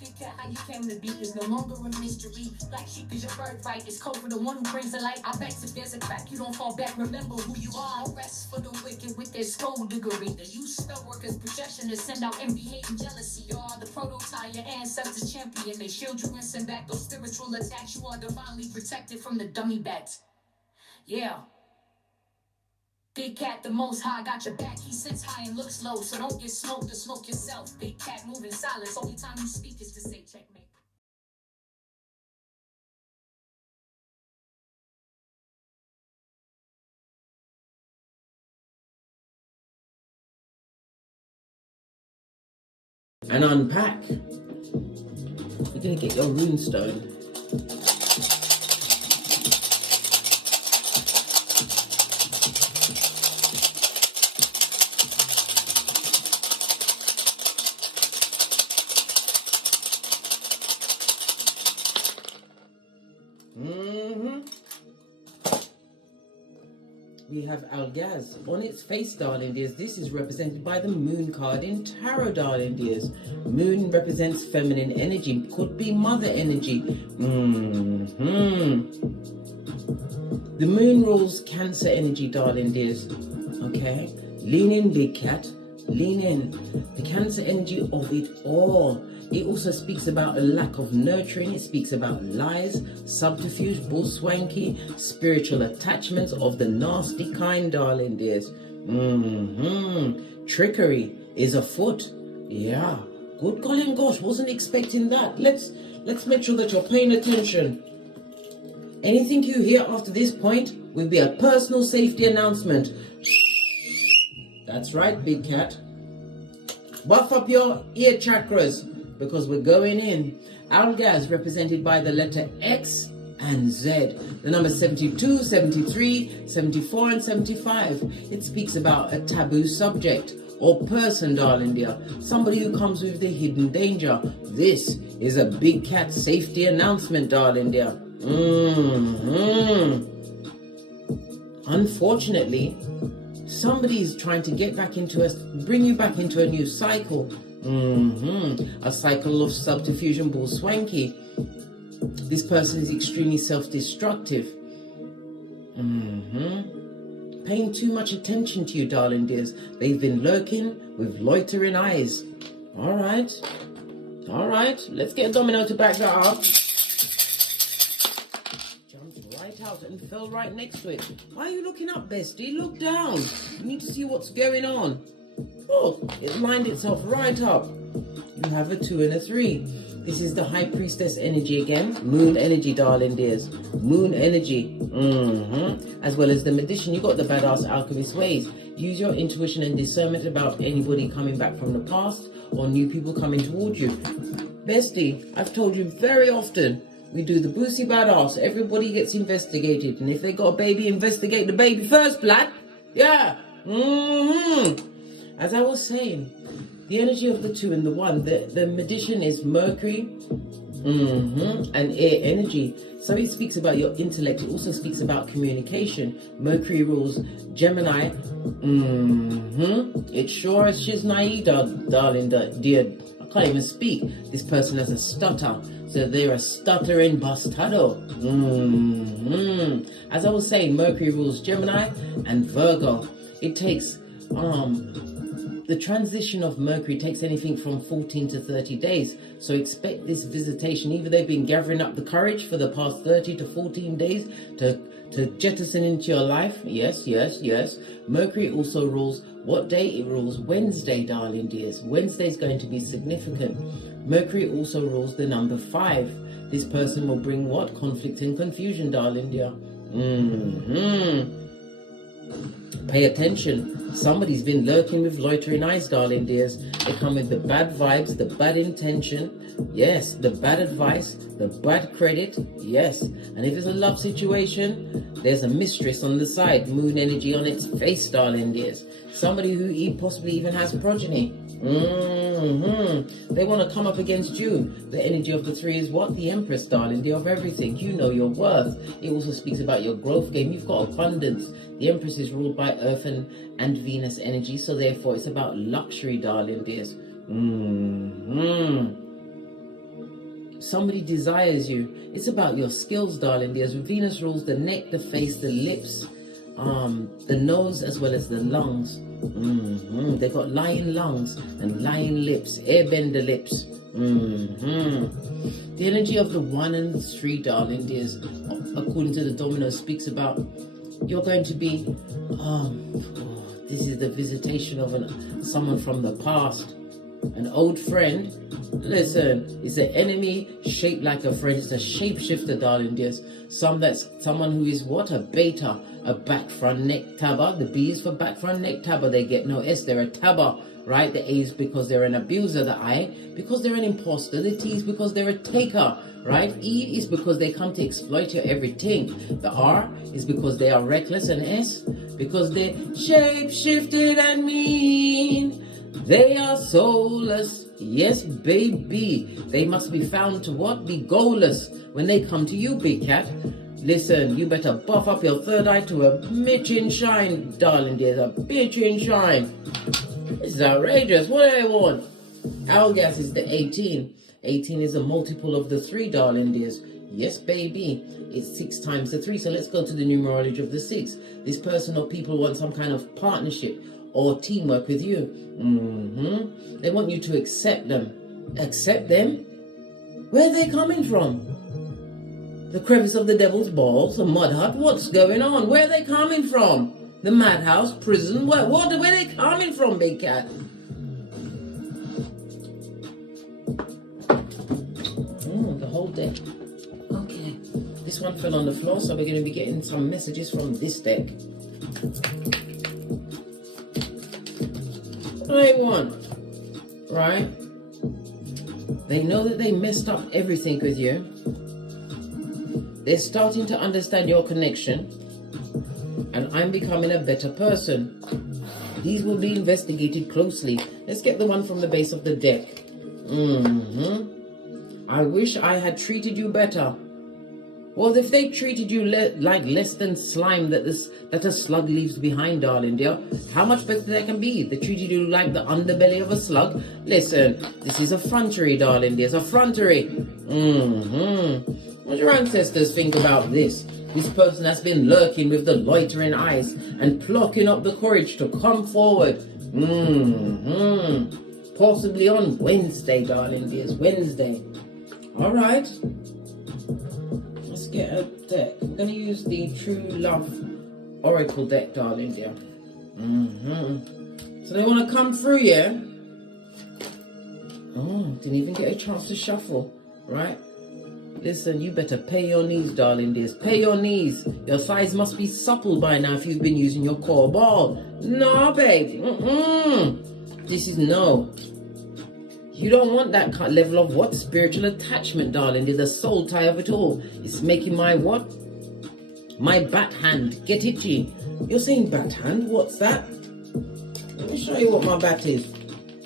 Big cat, how you came to be is no longer a mystery. Black sheep is your birthright. It's code for the one who brings the light. I bet if there's a crack, you don't fall back. Remember who you are. No rest for the wicked with their skullduggery. The use spell workers' projection to send out envy, hate, and jealousy. You are the prototype, your ancestors champion. They shield you and send back those spiritual attacks. You are divinely protected from the dummy bats. Yeah. Big cat, the most high, got your back. He sits high and looks low, so don't get smoked or smoke yourself. Big cat, moving silence. Only time you speak is to say checkmate. And unpack. You're gonna get your runestone. We have Algaz on its face, darling dears. This is represented by the moon card in tarot, darling dears. Moon represents feminine energy, could be mother energy. The moon rules Cancer energy, darling dears. Okay, lean in, big cat, lean in. The Cancer energy of it all. It also speaks about a lack of nurturing. It speaks about lies, subterfuge, bullswanky, spiritual attachments of the nasty kind, darling dears. Trickery is afoot. Yeah. Good golly gosh, wasn't expecting that. Let's make sure that you're paying attention. Anything you hear after this point will be a personal safety announcement. That's right, big cat. Buff up your ear chakras, because we're going in. Algaz represented by the letter X and Z. The number 72, 73, 74 and 75. It speaks about a taboo subject or person, darling dear. Somebody who comes with the hidden danger. This is a big cat safety announcement, darling dear. Unfortunately, somebody's trying to get back into bring you back into a new cycle. A cycle of subterfuge, bull swanky. This person is extremely self-destructive. Paying too much attention to you, darling dears. They've been lurking with loitering eyes. All right. Let's get a domino to back that up. Jumped right out and fell right next to it. Why are you looking up, bestie? Look down. You need to see what's going on. Oh, it lined itself right up. You have a 2 and a 3. This is the High Priestess energy again. Moon energy, darling dears. Moon energy. As well as the Magician. You got the Badass Alchemist ways. Use your intuition and discernment about anybody coming back from the past or new people coming towards you. Bestie, I've told you very often, we do the Boosie Badass. Everybody gets investigated. And if they got a baby, investigate the baby first, blood. Yeah. As I was saying, the energy of the 2 and the 1, the Magician is Mercury and air energy. So it speaks about your intellect. It also speaks about communication. Mercury rules Gemini. It's sure as she's naive, darling dear. I can't even speak. This person has a stutter. So they're a stuttering bastardo. As I was saying, Mercury rules Gemini and Virgo. It takes the transition of Mercury takes anything from 14 to 30 days. So expect this visitation. Either they've been gathering up the courage for the past 30 to 14 days to jettison into your life. Yes. Mercury also rules what day? It rules Wednesday, darling dears. Wednesday is going to be significant. Mercury also rules the number 5. This person will bring what? Conflict and confusion, darling dear. Pay attention. Somebody's been lurking with loitering eyes, darling dears. They come with the bad vibes, the bad intention. Yes, the bad advice, the bad credit. Yes. And if it's a love situation, there's a mistress on the side. Moon energy on its face, darling dears. Somebody who possibly even has progeny. They want to come up against you. The energy of the 3 is what? The Empress, darling dear, of everything. You know your worth. It also speaks about your growth game. You've got abundance. The Empress is ruled by Earth and Venus energy, so therefore it's about luxury, darling dears. Somebody desires you. It's about your skills, darling dears. Venus rules the neck, the face, the lips, the nose, as well as the lungs. They've got lion lungs and lion lips, airbender lips. The energy of the 1 and the 3, darling dears, according to the domino, speaks about you're going to be, this is the visitation of someone from the past. An old friend. Listen, it's an enemy shaped like a friend. It's a shapeshifter, darling dears. Someone who is what? A beta, a back front neck tabber. The B is for back front neck tabber. They get no S. They're a tabber, right? The A is because they're an abuser. The I because they're an imposter. The T is because they're a taker, right? E is because they come to exploit your everything. The R is because they are reckless, and S because they're shapeshifted and mean. They are soulless. Yes, baby. They must be found to what? Be goalless when they come to you, big cat. Listen, you better buff up your third eye to a bitchin' shine, darling dears. A bitchin' shine. This is outrageous. What do they want? Our gas is the 18. 18 is a multiple of the 3, darling dears. Yes, baby. It's 6 times the 3. So let's go to the numerology of the 6. This person or people want some kind of partnership or teamwork with you. They want you to accept them. Accept them? Where are they coming from? The crevice of the devil's balls? A mud hut? What's going on? Where are they coming from? The madhouse? Prison? Where are they coming from, big cat? The whole deck. Okay. This one fell on the floor, so we're going to be getting some messages from this deck. They want, right? They know that they messed up everything with you. They're starting to understand your connection, and I'm becoming a better person. These will be investigated closely. Let's get the one from the base of the deck. I wish I had treated you better. Well, if they treated you like less than slime that a slug leaves behind, darling dear, how much better they can be? They treated you like the underbelly of a slug. Listen, this is effrontery, darling dear. It's effrontery. What do your ancestors think about this? This person has been lurking with the loitering eyes and plucking up the courage to come forward. Possibly on Wednesday, darling dears. Wednesday. All right. Let's get a deck. I'm going to use the True Love Oracle deck, darling dear. So they want to come through, yeah? Oh, didn't even get a chance to shuffle, right? Listen, you better pay your knees, darling dears. Pay your knees. Your thighs must be supple by now if you've been using your core ball. No, babe. This is no. You don't want that level of what? Spiritual attachment, darling. There's a soul tie of it all. It's making my what? My bat hand get itchy. You're saying bat hand? What's that? Let me show you what my bat is.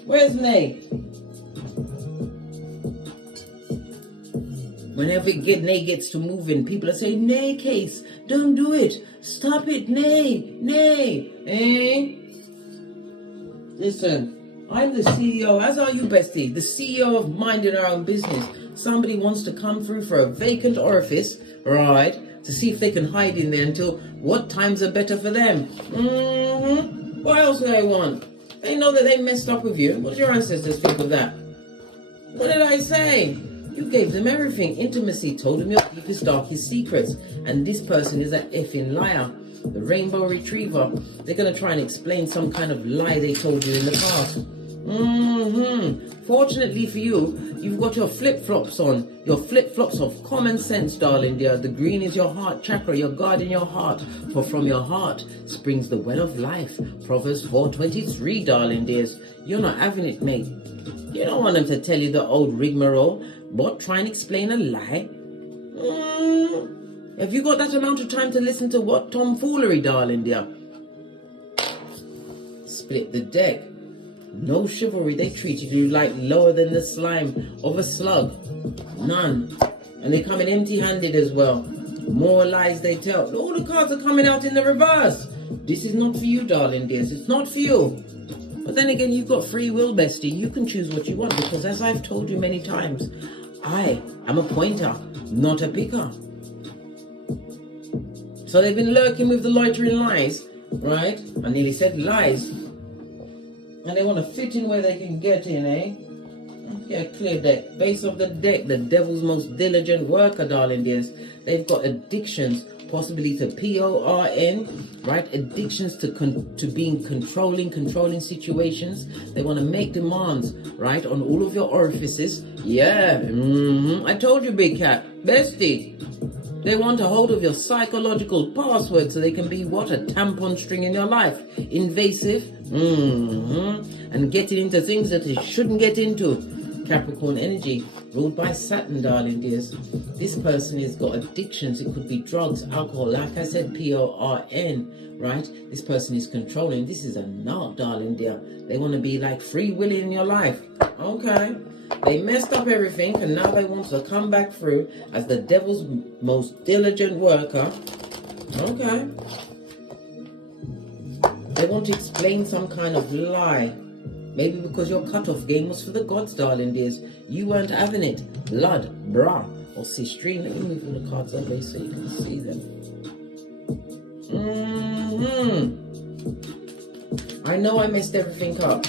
Where's Nay? Whenever Nay gets to moving, people are saying, Nay, Case, don't do it. Stop it, Nay, Nay. Eh? Listen. I'm the CEO, as are you, bestie, the CEO of minding our own business. Somebody wants to come through for a vacant orifice, right, to see if they can hide in there until what times are better for them. What else do they want? They know that they messed up with you. What did your ancestors think of that? What did I say? You gave them everything. Intimacy, told them your deepest, darkest secrets. And this person is an effing liar. The rainbow retriever. They're going to try and explain some kind of lie they told you in the past. Fortunately for you, you've got your flip-flops on. Your flip-flops of common sense, darling dear. The green is your heart chakra, your God in your heart. For from your heart springs the well of life. Proverbs 4:23, darling dears. You're not having it, mate. You don't want them to tell you the old rigmarole, but try and explain a lie. Have you got that amount of time to listen to what tomfoolery, darling dear? Split the deck. No chivalry. They treated you like lower than the slime of a slug. None. And they come in empty-handed as well. More lies they tell. All the cards are coming out in the reverse. This is not for you, darling dears. It's not for you. But then again, you've got free will, bestie. You can choose what you want because, as I've told you many times, I am a pointer, not a picker. So they've been lurking with the loitering lies, right? I nearly said lies. And they want to fit in where they can get in, eh? Yeah, clear deck. Base of the deck, the devil's most diligent worker, darling dears. They've got addictions, possibly to PORN, right? Addictions to being controlling situations. They want to make demands, right, on all of your orifices. Yeah, I told you, big cat, bestie. They want a hold of your psychological password so they can be what? A tampon string in your life. Invasive, and getting into things that they shouldn't get into. Capricorn energy, ruled by Saturn, darling dears. This person has got addictions. It could be drugs, alcohol, like I said, PORN, right? This person is controlling. This is a nut, darling dear. They want to be like free willing in your life. Okay. They messed up everything and now they want to come back through as the devil's most diligent worker. Okay. They want to explain some kind of lie. Maybe because your cutoff game was for the gods, darling dears. You weren't having it. Blood, bra, or sistrine. Let me move all the cards that way so you can see them. I know I messed everything up.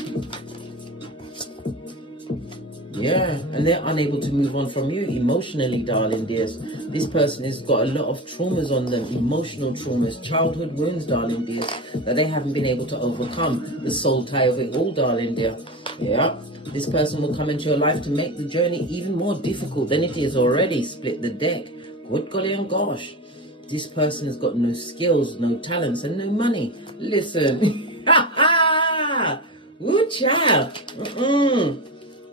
Yeah, and they're unable to move on from you emotionally, darling dears. This person has got a lot of traumas on them, emotional traumas, childhood wounds, darling dears, that they haven't been able to overcome. The soul tie of it all, darling dear. Yeah, this person will come into your life to make the journey even more difficult than it is already. Split the deck. Good golly and gosh. This person has got no skills, no talents, and no money. Listen. Ha ha! Woo, child.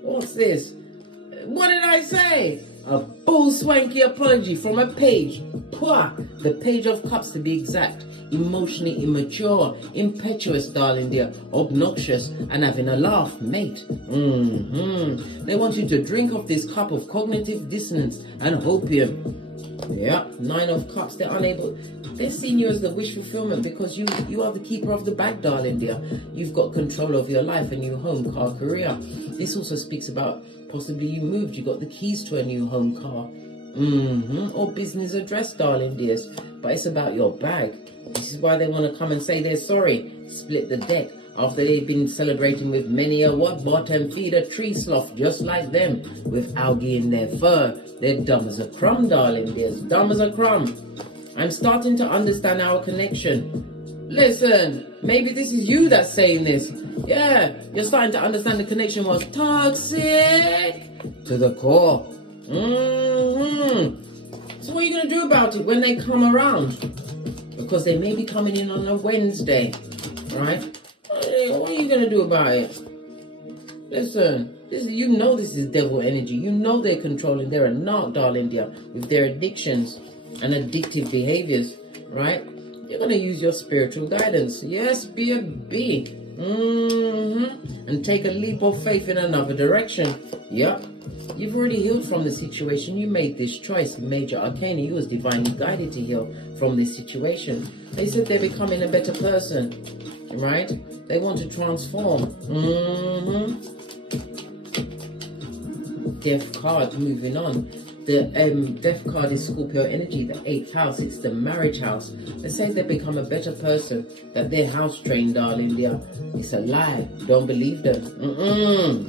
What's this? What did I say? A bull swanky apology from a page. Pwah! The Page of Cups to be exact. Emotionally immature, impetuous, darling dear, obnoxious, and having a laugh, mate. They want you to drink off this cup of cognitive dissonance and hopium. Yeah, 9 of Cups. They're unable. They're seeing you as the wish fulfillment because you are the keeper of the bag, darling dear. You've got control of your life, a new home, car, career. This also speaks about possibly you moved, you got the keys to a new home, car, or business address, darling dears. But it's about your bag. This is why they want to come and say they're sorry. Split the deck after they've been celebrating with many a what bottom feeder tree sloth just like them with algae in their fur. They're dumb as a crumb, darling dears, dumb as a crumb. I'm starting to understand our connection. Listen, maybe this is you that's saying this. Yeah, you're starting to understand the connection was toxic to the core. So what are you going to do about it when they come around? Because they may be coming in on a Wednesday, right? What are you going to do about it? Listen, you know this is devil energy. You know they're controlling. They're a narc, darling dear, with their addictions and addictive behaviors, right? You're going to use your spiritual guidance. Yes, be a bee. And take a leap of faith in another direction. Yep. You've already healed from the situation. You made this choice. Major Arcana, you was divinely guided to heal from this situation. They said they're becoming a better person, right? They want to transform. Death card, moving on. The death card is Scorpio energy, the 8th house. It's the marriage house. They say they become a better person, that they're house trained, darling dear. It's a lie. Don't believe them.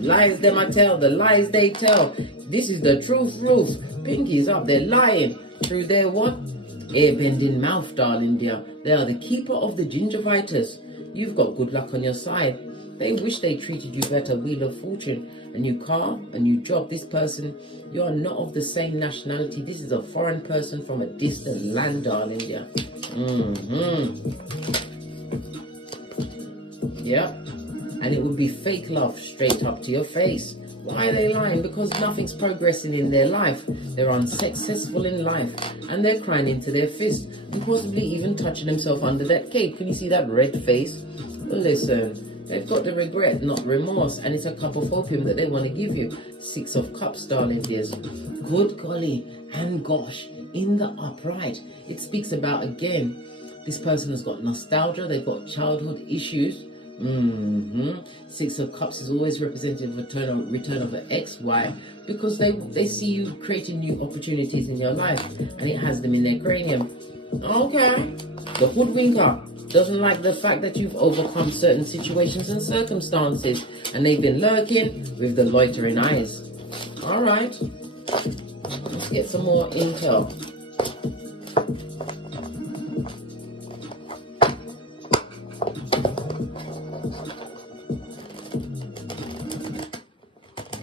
Lies them I tell. The lies they tell. This is the truth, Ruth. Pinky's up. They're lying through their what? Airbending mouth, darling dear. They are the keeper of the gingivitis. You've got good luck on your side. They wish they treated you better. Wheel of Fortune. A new car, a new job. This person, you are not of the same nationality. This is a foreign person from a distant land, darling dear. Yep. And it would be fake love straight up to your face. Why are they lying? Because nothing's progressing in their life. They're unsuccessful in life. And they're crying into their fist. And possibly even touching themselves under that cape. Can you see that red face? Well, listen. They've got the regret, not remorse, and it's a cup of opium that they want to give you. 6 of Cups, darling dears. Good golly and gosh, in the upright. It speaks about, again, this person has got nostalgia, they've got childhood issues. 6 of Cups is always representative of return of an ex-wife, because they see you creating new opportunities in your life, and it has them in their cranium. Okay. The hoodwinker doesn't like the fact that you've overcome certain situations and circumstances, and they've been lurking with the loitering eyes. All right. Let's get some more intel.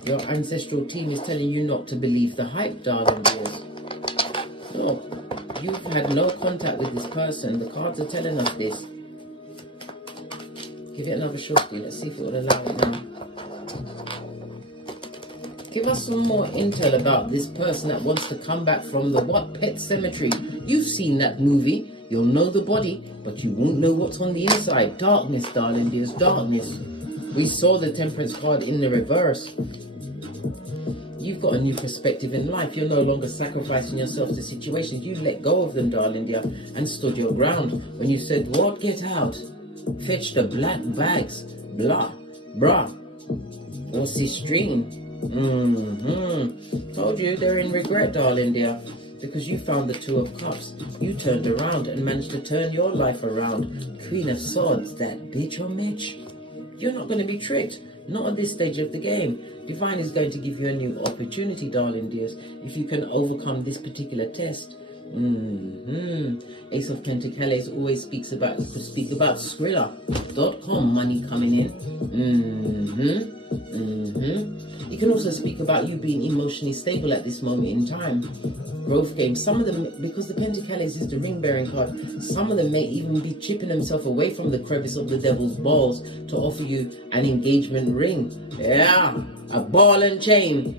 Your ancestral team is telling you not to believe the hype, darling dears. No, you've had no contact with this person. The cards are telling us this. Give it another shorty. Let's see if it will allow it now. Give us some more intel about this person that wants to come back from the what? Pet Cemetery. You've seen that movie. You'll know the body, but you won't know what's on the inside. Darkness, darling dears, darkness. We saw the Temperance card in the reverse. You've got a new perspective in life. You're no longer sacrificing yourself to situations. You let go of them, darling dear, and stood your ground. When you said, what, get out? Fetch the black bags. Blah, brah. What's this string? Told you they're in regret, darling dear, because you found the Two of Cups. You turned around and managed to turn your life around. Queen of Swords, that bitch or Mitch. You're not going to be tricked. Not at this stage of the game. Divine is going to give you a new opportunity, darling dears, if you can overcome this particular test. Ace of Pentacles always could speak about Skrilla.com money coming in. It can also speak about you being emotionally stable at this moment in time. Growth game. Some of them, because the Pentacles is the ring bearing card, some of them may even be chipping themselves away from the crevice of the devil's balls to offer you an engagement ring. Yeah, a ball and chain.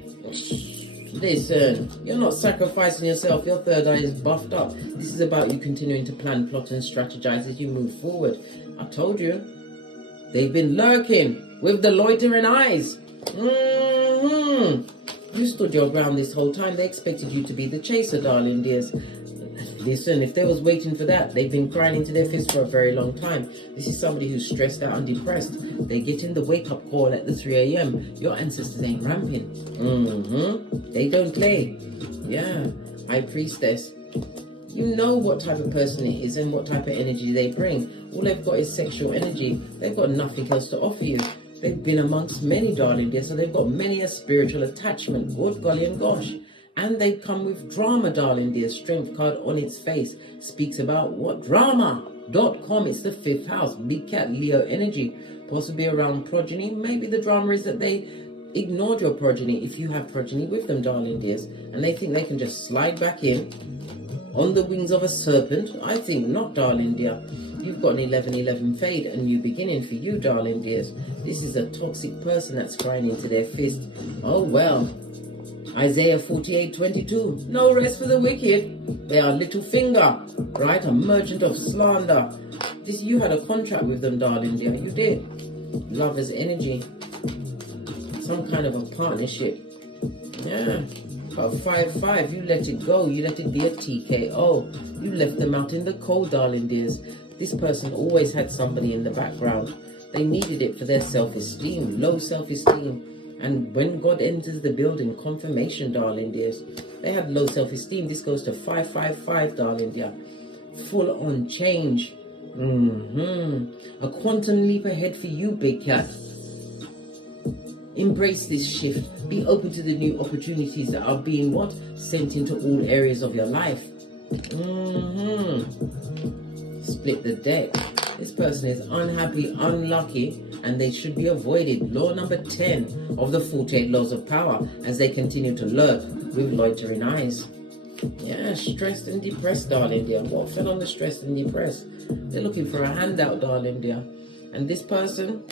Listen, you're not sacrificing yourself. Your third eye is buffed up. This is about you continuing to plan, plot and strategize as you move forward. I told you, they've been lurking with the loitering eyes. You stood your ground this whole time. They expected you to be the chaser, darling dears. Listen, if they was waiting for that, they've been crying into their fists for a very long time. This is somebody who's stressed out and depressed. They get in the wake-up call at the 3 a.m. Your ancestors ain't ramping. They don't play. Yeah, High Priestess. You know what type of person it is and what type of energy they bring. All they've got is sexual energy. They've got nothing else to offer you. They've been amongst many, darling dear, so they've got many a spiritual attachment. Good golly and gosh. And they come with drama, darling dear. Strength card on its face speaks about what? Drama.com. It's the 5th house. Big cat, Leo energy. Possibly around progeny. Maybe the drama is that they ignored your progeny if you have progeny with them, darling dears. And they think they can just slide back in on the wings of a serpent. I think not, darling dear. You've got an 11-11 fade, a new beginning for you, darling dears. This is a toxic person that's crying into their fist. Oh, well. Isaiah 48:22. No rest for the wicked. They are little finger, right? A merchant of slander. You had a contract with them, darling dear. You did. Lover's energy. Some kind of a partnership. Yeah. A 5-5. You let it go. You let it be a TKO. You left them out in the cold, darling dears. This person always had somebody in the background. They needed it for their self-esteem, low self-esteem. And when God enters the building, confirmation, darling dears. They had low self-esteem. This goes to 555, darling dear. Full on change. A quantum leap ahead for you, big cat. Embrace this shift. Be open to the new opportunities that are being what? Sent into all areas of your life. Split the deck. This person is unhappy, unlucky, and they should be avoided. Law number 10 of the 48 laws of power as they continue to lurk with loitering eyes. Yeah, stressed and depressed, darling dear. What fell on the stressed and depressed? They're looking for a handout, darling dear. And this person,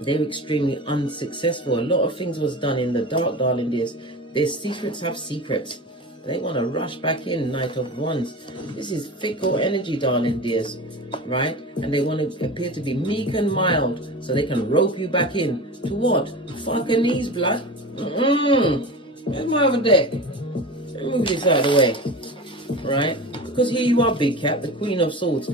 they're extremely unsuccessful. A lot of things was done in the dark, darling dears. Their secrets have secrets. They want to rush back in, Knight of Wands. This is fickle energy, darling dears, right? And they want to appear to be meek and mild so they can rope you back in. To what? Fucking knees, blood. Where's my other deck? Let me move this out of the way, right? Because here you are, big cat, the Queen of Swords.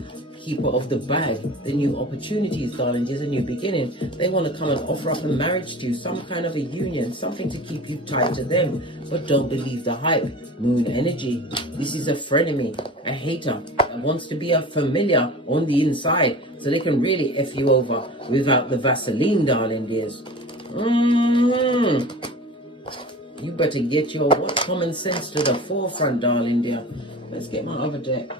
keeper of the bag, the new opportunities, darling. There's a new beginning. They want to come and offer up a marriage to you, some kind of a union, something to keep you tied to them. But don't believe the hype. Moon energy. This is a frenemy, a hater that wants to be a familiar on the inside, so they can really F you over without the Vaseline, darling dears. You better get your common sense to the forefront, darling dear. Let's get my other deck.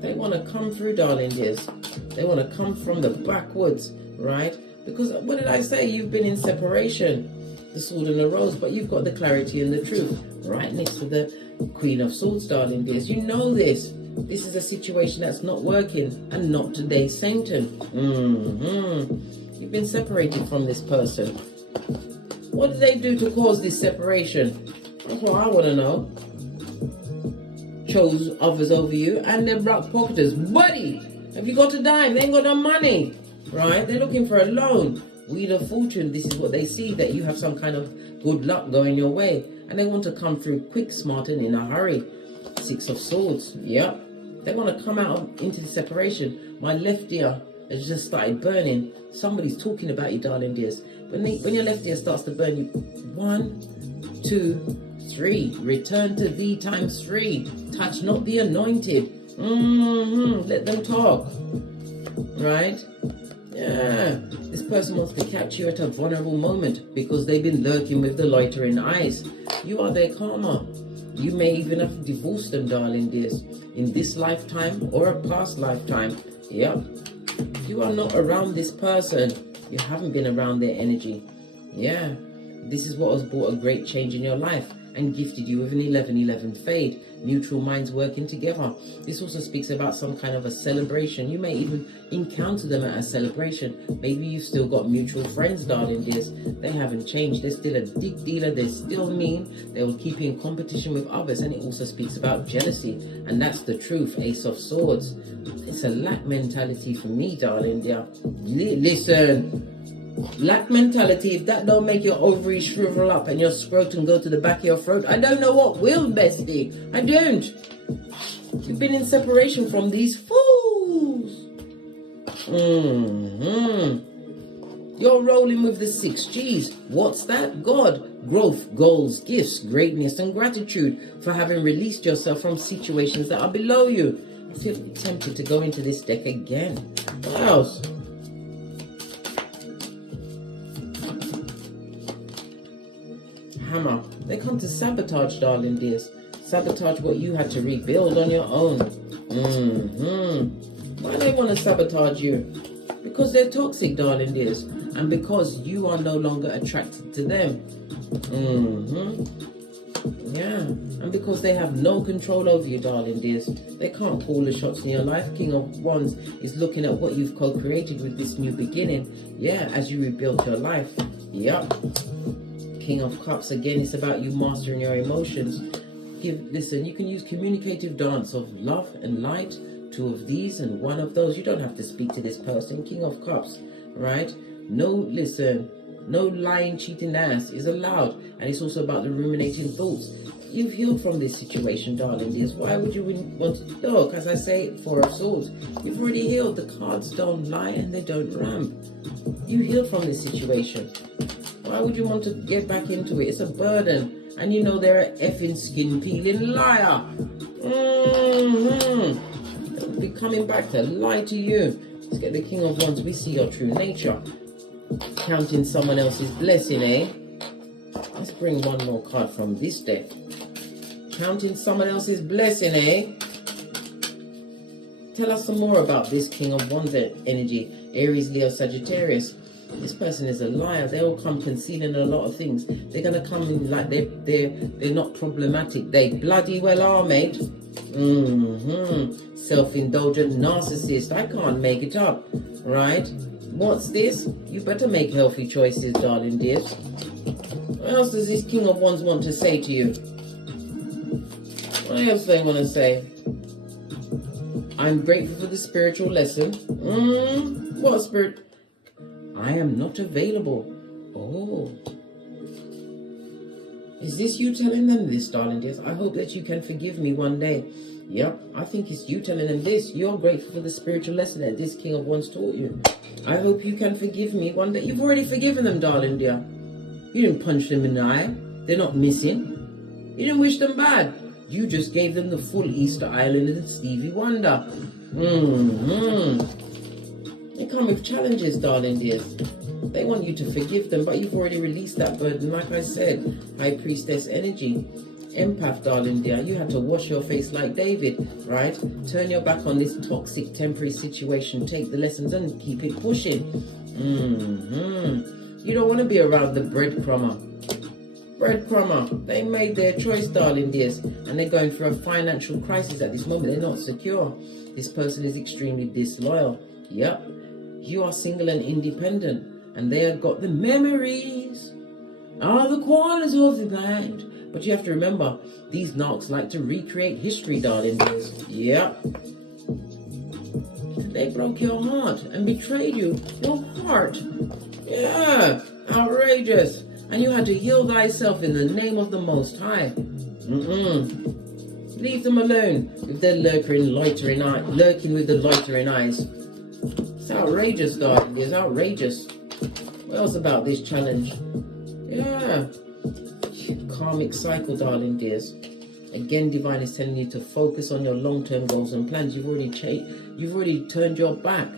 They want to come through, darling dears. They want to come from the backwoods, right? Because what did I say? You've been in separation. The sword and the rose, but you've got the clarity and the truth right next to the Queen of Swords, darling dears. You know this. This is a situation that's not working, and not today, Satan. You've been separated from this person. What did they do to cause this separation? That's what I want to know. Chose others over you, and they're black pocketers. Buddy, have you got a dime? They ain't got no money, right? They're looking for a loan. Wheel of Fortune, this is what they see, that you have some kind of good luck going your way. And they want to come through quick, smart, and in a hurry. Six of Swords, yep. They want to come out into the separation. My left ear has just started burning. Somebody's talking about you, darling dears. When your left ear starts to burn, you 1, 2, 3. Return to thee times 3. Touch not the anointed. Let them talk. Right? Yeah. This person wants to catch you at a vulnerable moment because they've been lurking with the loitering eyes. You are their karma. You may even have to divorce them, darling dears, in this lifetime or a past lifetime. Yep. You are not around this person. You haven't been around their energy. Yeah. This is what has brought a great change in your life and gifted you with an 11-11 fade. Neutral minds working together. This also speaks about some kind of a celebration. You may even encounter them at a celebration. Maybe you've still got mutual friends, darling dears. They haven't changed. They're still a dig dealer. They're still mean. They will keep you in competition with others. And it also speaks about jealousy. And that's the truth. Ace of Swords. It's a lack mentality for me, darling dear. Listen. Lack mentality, if that don't make your ovaries shrivel up and your scrotum go to the back of your throat, I don't know what will, bestie. I don't. You've been in separation from these fools. You're rolling with the 6 G's. What's that? God, growth, goals, gifts, greatness, and gratitude for having released yourself from situations that are below you. I feel tempted to go into this deck again. What else? Hammer. They come to sabotage, darling dears. Sabotage what you had to rebuild on your own. Why do they want to sabotage you? Because they're toxic, darling dears. And because you are no longer attracted to them. Yeah. And because they have no control over you, darling dears. They can't call the shots in your life. King of Wands is looking at what you've co-created with this new beginning. Yeah, as you rebuild your life. Yep. King of Cups, again, it's about you mastering your emotions. Listen, you can use communicative dance of love and light, 2 of these and 1 of those. You don't have to speak to this person. King of Cups, right? No lying, cheating ass is allowed. And it's also about the ruminating thoughts. You've healed from this situation, darling dears. Why would you want to talk? As I say, 4 of Swords. You've already healed. The cards don't lie and they don't ramp. You healed from this situation. Why would you want to get back into it? It's a burden. And you know they're an effing skin peeling liar. They'll be coming back to lie to you. Let's get the King of Wands. We see your true nature. Counting someone else's blessing, eh? Let's bring 1 more card from this deck. Counting someone else's blessing, eh? Tell us some more about this King of Wands energy. Aries, Leo, Sagittarius. This person is a liar. They all come concealing a lot of things. They're going to come in like they're not problematic. They bloody well are, mate. Self-indulgent narcissist. I can't make it up, right? What's this? You better make healthy choices, darling dears. What else does this King of Wands want to say to you? What else do they want to say? I'm grateful for the spiritual lesson. What spirit? I am not available. Oh. Is this you telling them this, darling dears? I hope that you can forgive me one day. Yep, I think it's you telling them this. You're grateful for the spiritual lesson that this King of Wands taught you. I hope you can forgive me one day. You've already forgiven them, darling dear. You didn't punch them in the eye. They're not missing. You didn't wish them bad. You just gave them the full Easter Island and Stevie Wonder. They come with challenges, darling dears. They want you to forgive them, but you've already released that burden. Like I said, High Priestess energy. Empath, darling dear, you had to wash your face like David, right? Turn your back on this toxic temporary situation, take the lessons and keep it pushing. You don't want to be around the breadcrumber. They made their choice, darling dears, and they're going through a financial crisis at this moment. They're not secure. This person is extremely disloyal. Yep, you are single and independent, and they have got the memories are the corners of the mind. But you have to remember, these narcs like to recreate history, darling dears. Yep. They broke your heart and betrayed you. Your heart. Yeah. Outrageous. And you had to heal thyself in the name of the Most High. Leave them alone with their lurking with the loitering eyes. It's outrageous, darling. It's outrageous. What else about this challenge? Yeah. Karmic cycle, darling dears. Again, divine is telling you to focus on your long-term goals and plans. You've already turned your back.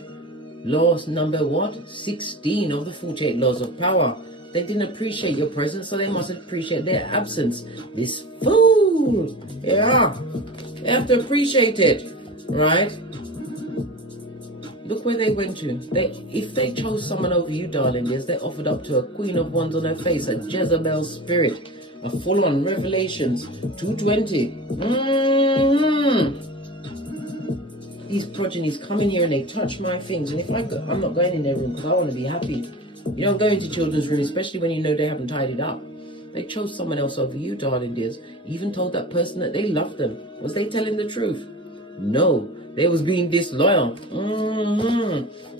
Law number what? 16 of the 48 laws of power. They didn't appreciate your presence, so they must appreciate their absence. This fool. Yeah. They have to appreciate it. Right? Look where they went to. If they chose someone over you, darling dears, they offered up to a Queen of Wands on her face, a Jezebel spirit. A full-on Revelations 2:20. These progenies come in here and they touch my things. And if I'm not going in their room because I want to be happy. You don't go into children's room, especially when you know they haven't tied it up. They chose someone else over you, darling dears. Even told that person that they loved them. Was they telling the truth? No, they was being disloyal.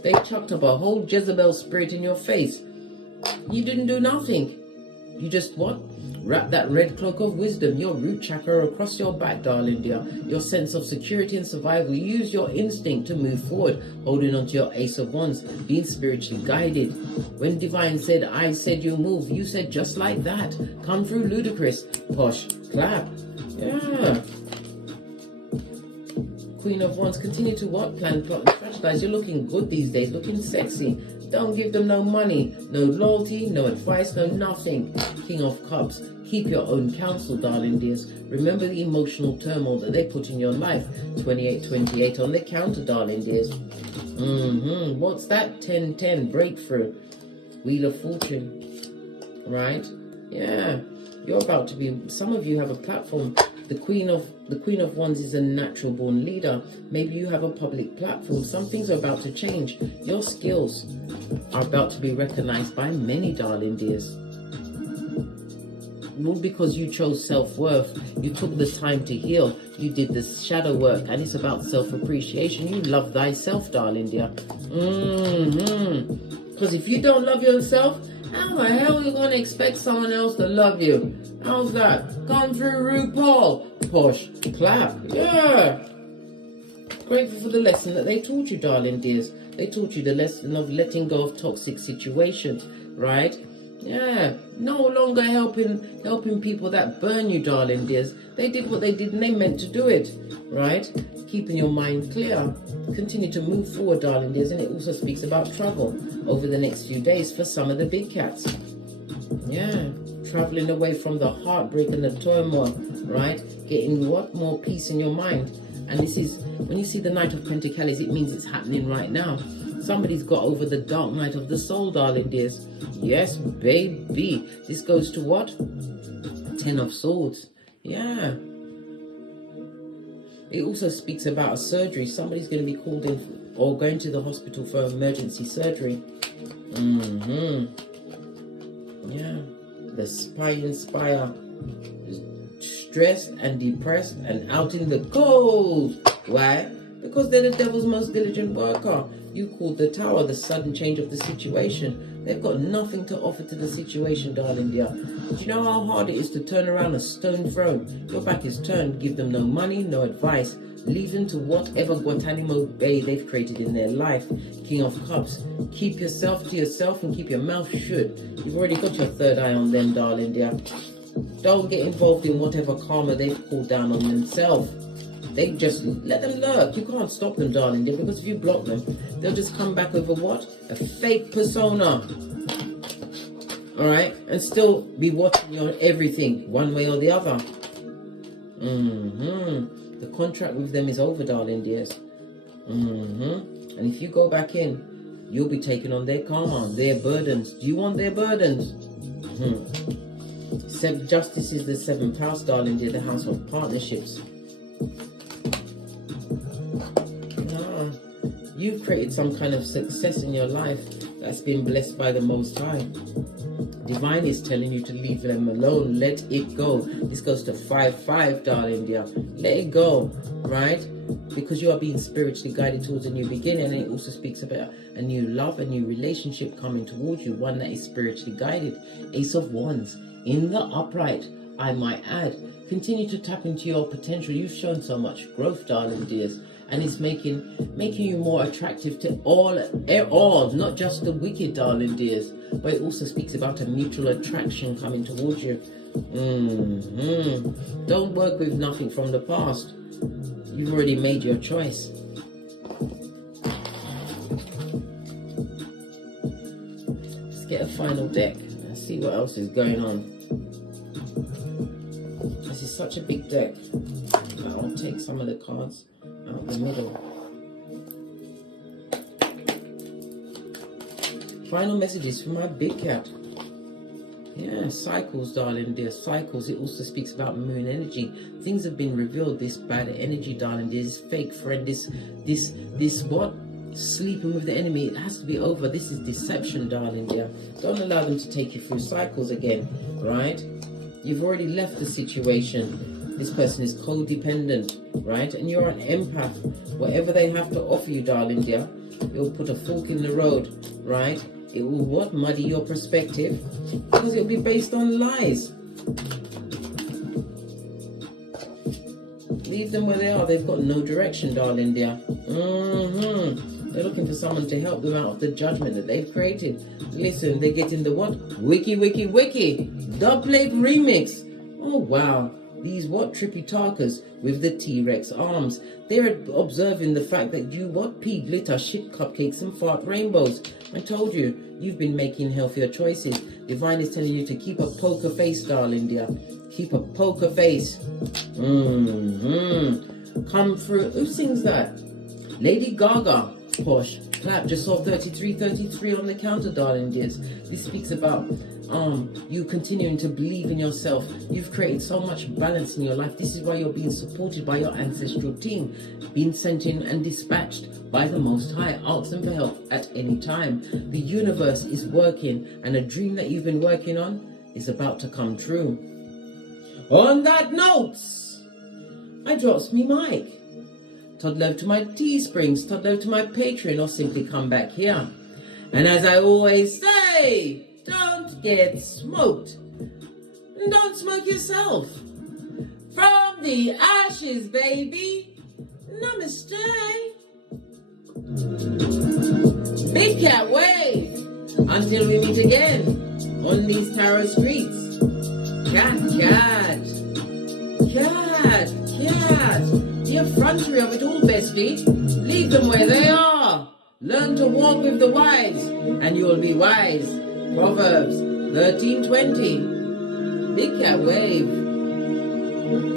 They chucked up a whole Jezebel spirit in your face. You didn't do nothing. You just what? Wrap that red cloak of wisdom, your root chakra across your back, darling dear. Your sense of security and survival. Use your instinct to move forward, holding on to your Ace of Wands, being spiritually guided. When divine said, I said you move, you said just like that. Come through ludicrous. Posh. Clap. Yeah. Queen of Wands, continue to what? Plan, plot, and strategize. You're looking good these days, looking sexy. Don't give them no money, no loyalty, no advice, no nothing. King of Cups, keep your own counsel, darling dears. Remember the emotional turmoil that they put in your life. 2828 on the counter, darling dears. What's that? 1010, breakthrough. Wheel of Fortune. Right? Yeah. You're about to be, some of you have a platform. The Queen of Wands is a natural born leader. Maybe you have a public platform. Some things are about to change. Your skills are about to be recognized by many, darling dears. Not because you chose self-worth. You took the time to heal. You did the shadow work, and it's about self-appreciation. You love thyself, darling dear. Because if you don't love yourself, how the hell are you going to expect someone else to love you? How's that? Come through RuPaul. Posh. Clap. Yeah. Grateful for the lesson that they taught you, darling dears. They taught you the lesson of letting go of toxic situations, right? Yeah. No longer helping people that burn you, darling dears. They did what they did and they meant to do it, right? Keeping your mind clear. Continue to move forward, darling dears. And it also speaks about travel over the next few days for some of the big cats. Yeah. Traveling away from the heartbreak and the turmoil, right? Getting what? More peace in your mind. And this is, when you see the Knight of Pentacles, it means it's happening right now. Somebody's got over the dark night of the soul, darling dears. Yes, baby. This goes to what? 10 of Swords. Yeah. It also speaks about a surgery. Somebody's going to be called in or going to the hospital for emergency surgery. Yeah. The spy inspire. Stressed and depressed and out in the cold. Why? Because they're the devil's most diligent worker. You called the Tower the sudden change of the situation. They've got nothing to offer to the situation, darling dear. Do you know how hard it is to turn around a stone throne? Your back is turned. Give them no money, no advice. Leave them to whatever Guantanamo Bay they've created in their life. King of Cups. Keep yourself to yourself and keep your mouth shut. You've already got your third eye on them, darling dear. Don't get involved in whatever karma they've called down on themselves. They just let them lurk. You can't stop them, darling dear, because if you block them, they'll just come back over what? A fake persona. Alright? And still be watching your everything, one way or the other. The contract with them is over, darling dears. And if you go back in, you'll be taking on their karma, their burdens. Do you want their burdens? Justice is the seventh house, darling dear, the house of partnerships. You've created some kind of success in your life that's been blessed by the Most High. Divine is telling you to leave them alone. Let it go. This goes to 5-5, darling dear. Let it go, right? Because you are being spiritually guided towards a new beginning. And it also speaks about a new love, a new relationship coming towards you. One that is spiritually guided. Ace of Wands. In the upright, I might add. Continue to tap into your potential. You've shown so much growth, darling dears. And it's making you more attractive to all, not just the wicked, darling dears. But it also speaks about a mutual attraction coming towards you. Don't work with nothing from the past. You've already made your choice. Let's get a final deck and see what else is going on. This is such a big deck. I'll take some of the cards out the middle. Final messages from my big cat. Yeah, cycles, darling dear, cycles. It also speaks about moon energy. Things have been revealed. This bad energy, darling dear, this fake friend, this what? Sleeping with the enemy. It has to be over. This is deception, darling dear. Don't allow them to take you through cycles again, right? You've already left the situation. This person is codependent, right? And you're an empath. Whatever they have to offer you, darling dear, it will put a fork in the road, right? It will what? Muddy your perspective, because it will be based on lies. Leave them where they are. They've got no direction, darling dear. They're looking for someone to help them out of the judgment that they've created. Listen, they're getting the what? Wiki. Dubplate remix. Oh, wow. These what? Trippy talkers with the T-Rex arms. They're observing the fact that you what? Pea glitter, shit cupcakes and fart rainbows. I told you, you've been making healthier choices. Divine is telling you to keep a poker face, darling dear. Keep a poker face. Come through. Who sings that? Lady Gaga. Posh. Clap. Just saw 33 on the counter, darling dears. This speaks about you continuing to believe in yourself. You've created so much balance in your life. This is why you're being supported by your ancestral team, being sent in and dispatched by the Most High. Ask them for help at any time. The universe is working, and a dream that you've been working on is about to come true. On that note, I drops me mic. Todd love to my Teesprings, Todd love to my Patreon, or simply come back here. And as I always say, don't get smoked. And don't smoke yourself. From the ashes, baby. Namaste. Big cat wave. Until we meet again on these tarot streets. Cat. The effrontery of it all, bestie. Leave them where they are. Learn to walk with the wise, and you'll be wise. Proverbs 13:20. Big cat wave.